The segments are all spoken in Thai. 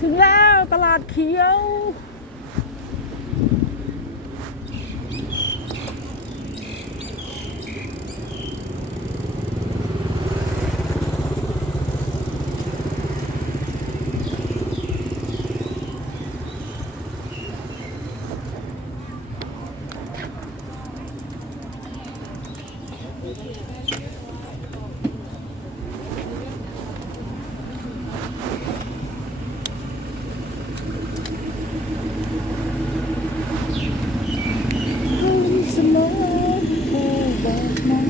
ถึงแล้วตลาดเขียวคุณเสมอผู้บอกมา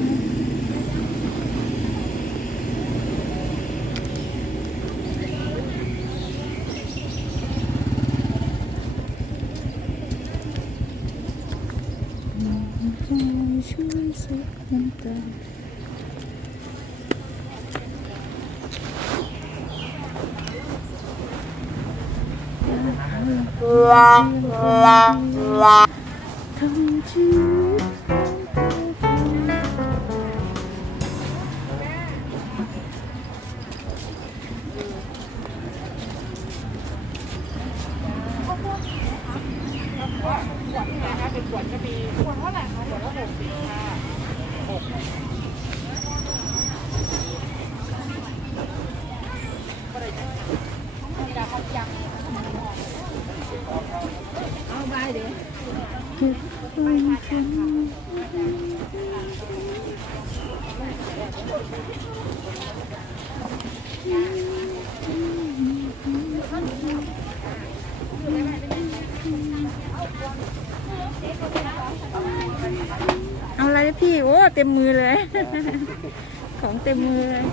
ช่วยสั กน้าทำชีวิ บความฝันเอาอะไรพี่ โอ้ เต็มมือเลย ของเต็มมือเลย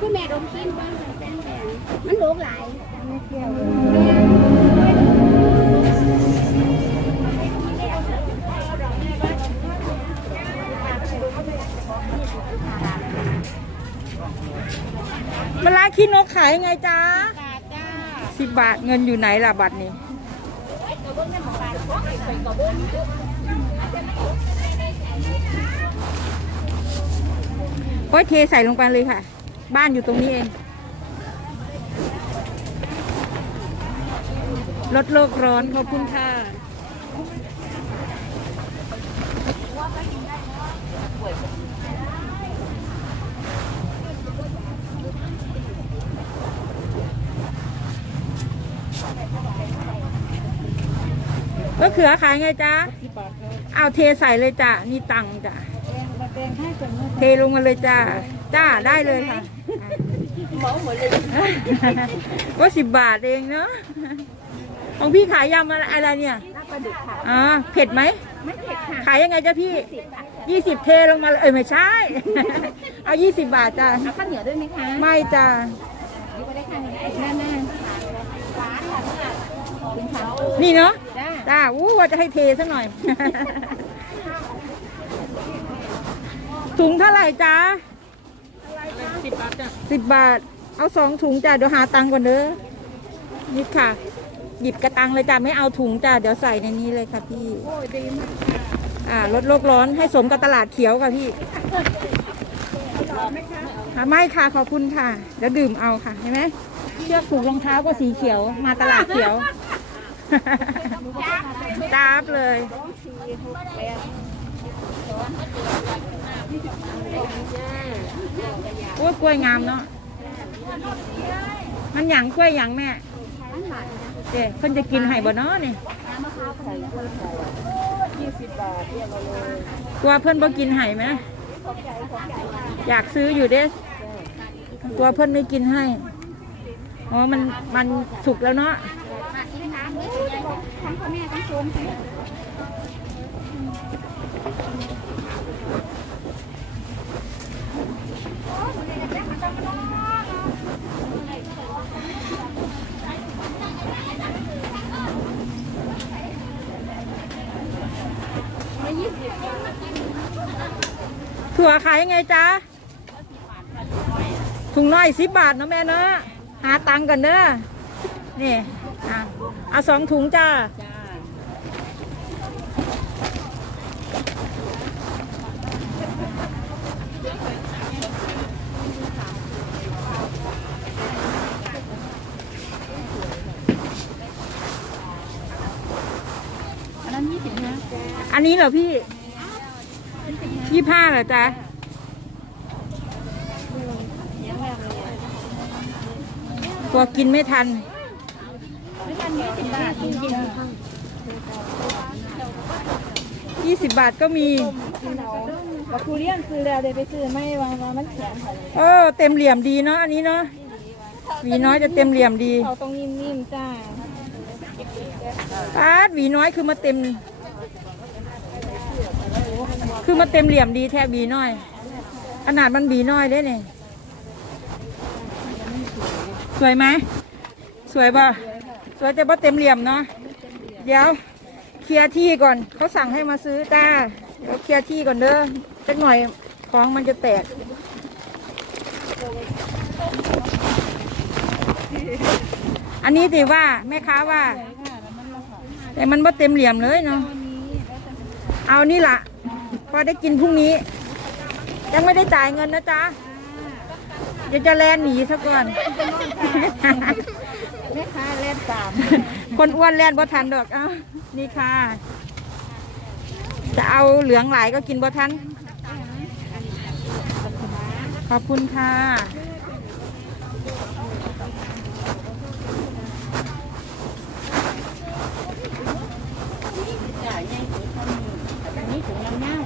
คุณแม่ดมกินบ้างแดงมันโลกหลายไม่เกี่ยวเวลาขี้นกขายยังไงจ๊ะสิบบาทเงินอยู่ไหนล่ะบัตรนี้ก็เทใส่ลงไปเลยค่ะ บ้านอยู่ตรงนี้เอง ลดโลกร้อนขอบคุณค่ะก็คือขายไงจ๊ะเอาเทใส่เลยจ้ะนี่ตังจ้ะเทลงมาเลยจ้ะจ้าได้เลยค่ะ หมอหมดเลยก็สิบบาทเองเนาะของพี่ขายยำอะไรอะไรเนี่ยน้ำปลาดุกค่ะอ๋อเผ็ดไหม ไม่เผ็ดค่ะขายยังไงจ้ะพี่สิบค่ะยี่สิบเทลงมาเลยเอ้ยไม่ใช่ เอายี่สิบบาทจ้าเอาข้าวเหนียวด้วยไหมคะไม่จ้านี่ก็ได้ค่ะแม่แม่หวานค่ะคุณค่ะนี่เนาะจ้าจ้าอู้ว่าจะให้เทซะหน่อยถุงเท่าไหร่จ้า สิบบาทจ้ะสิบบาท เอาสองถุงจ้าเดี๋ยวหาตังค์ก่อนเด้อนี่ค่ะ หยิบกระตังเลยจ้าไม่เอาถุงจ้าเดี๋ยวใส่ในนี้เลยค่ะพี่โอ้ยดีมากอ่าลดโลกร้อนให้สมกับตลาดเขียวค่ะพี่ค่ะไม่ค่ะขอบคุณค่ะเดี๋ยวดื่มเอาค่ะเห็นไหมเชือกผูกรองเท้าก็สีเขียว มาตลาดเขียวจ้าบเลย โอ้ยกล้วยงามเนาะ มันหยังกล้วยหยังแม่เจ๊เพิ่นจะกินไห่บ่เนาะนี่กลัวเพื่อนบ่กินไห่ไหม อยากซื้ออยู่เด้กลัวเพื่อนไม่กินให้ อ๋อ มันมันสุกแล้วเนาะทั้งพ่อแม่ทั้งโซม ถั่วขายยังไงจ๊ะถุงน้อยสิบบาทเนาะแม่เนาะหาตังค์กันเด้อนี่อะเอาสองถุงจ้า อันนั้นยี่สิบนะ อันนี้เหรอพี่ยี่ห้าเหรอจ๊ะกลัวกินไม่ทัน ไม่ทันยี่สิบบาทจริงยี่สิบบาทก็มีๆกับคูเรียนซื้อแล้วเดี๋ยวไปซื้อไม่วางมามันแข็งค่ะโอ้เต็มเหลี่ยมดีเนาะอันนี้เนาะหวีน้อยจะเต็มเหลี่ยมดีเอาตรงนิ่มๆจ้าปาดหวีน้อยคือมาเต็ม คือมาเต็มเหลี่ยมดีแทบหวีน้อย ขนาดมันหวีน้อยได้เนี่ยสวยไหมสวยป่ะสวยแต่ว่าเต็มเหลี่ยมเนาะเดี๋ยวเคลียร์ที่ก่อนเขาสั่งให้มาซื้อจ้าเดี๋ยวเคลียร์ที่ก่อนเด้อสักหน่อยของมันจะแตกอันนี้สิว่าแม่ค้าว่า แต่มันบ่เต็มเหลี่ยมเลยเนาะเอานี่ละ พอได้กินพรุ่งนี้ ยังไม่ได้จ่ายเงินนะจ๊ะเดี๋ยวจะแลนหนีซะก่อน แม่ค้าเล่นสามคนอ้วนแลนบ่ทันดอกเอ้านี่ค่ะ จะเอาเหลืองหลายก็กินบ่ทัน ขอบคุณค่ะ นี่ถุงน้ำเน่า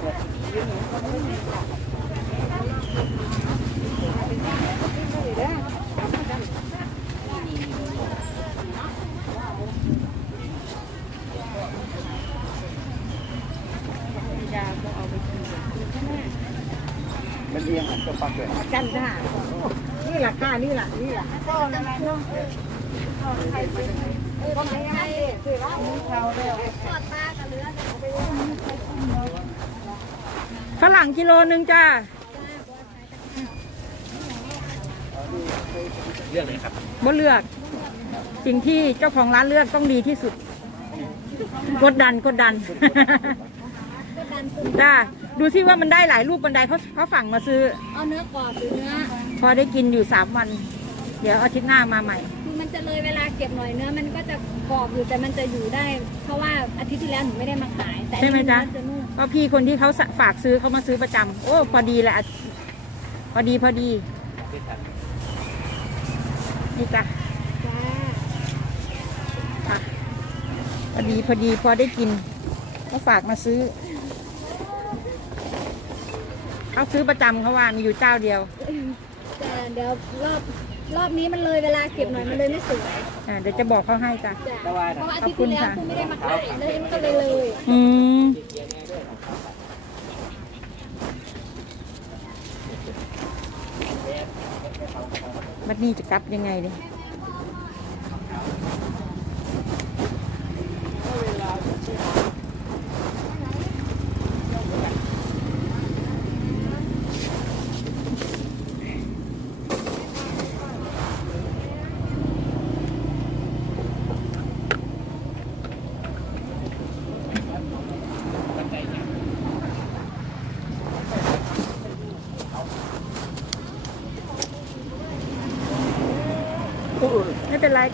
อยาก็เอาไปกิน มันเอียงหันตัวปักเลย กันค่ะนี่แหละค่ะนี่แหละนี่แหละก็อะไรเนาะก็ไม่ให้คือว่าเขาแล้วทอดปลากับเนื้อ ฝรั่งกิโลนึงจ้าเรื่องไหนครับบ่เลือก สิ่งที่เจ้าของร้านเลือกต้องดีที่สุด กดดันกดดันจ้าดูซิว่ามันได้หลายรูปบันไดเขาเขาฝั่งมาซื้อ เอาเนื้อกรอบหรือเนื้อ พอได้กินอยู่สามวัน เดี๋ยวอาทิตย์หน้ามาใหม่ คือมันจะเลยเวลาเก็บหน่อยเนื้อมันก็จะกรอบอยู่แต่มันจะอยู่ได้ เพราะว่าอาทิตย์ที่แล้วหนูไม่ได้มาขาย แต่อันใช่ไหมนี้จ๊ะเนื้อจะนุ่มก็พี่คนที่เขาฝากซื้อเขามาซื้อประจำโอ้พอดีแหละพอดีพอดีนี่จ้ะจ้าค่ะพอดีพอดีพอได้กินก็ฝากมาซื้อเขาซื้อประจำเขาว่ามีอยู่เจ้าเดียวแต่เดี๋ยวรอบ รอบนี้มันเลยเวลาเก็บหน่อยมันเลยไม่สวยอ่าเดี๋ยวจะบอกเขาให้จ้ะ จ้ะเพราะว่าอาทิตย์ที่แล้วคุณไม่ได้มาขายเลยมันก็เลยเลยอืม บัดนี้จะกลับยังไงดิ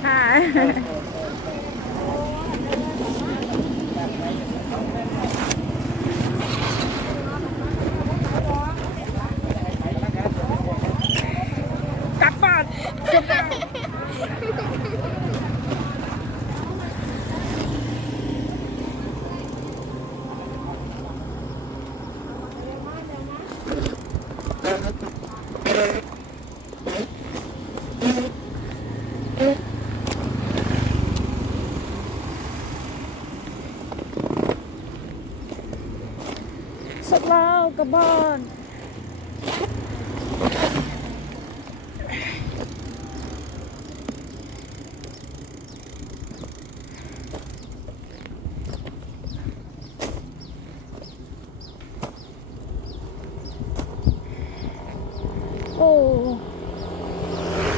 ค่ะ กลับบ้านกลับบ้าน สดแล้วกับบ้านโอ้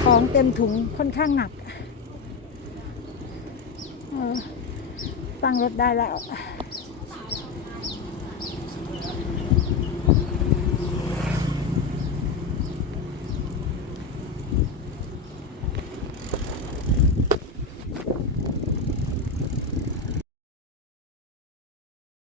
ของเต็มถุงค่อนข้างหนักตั้งรถได้แล้ว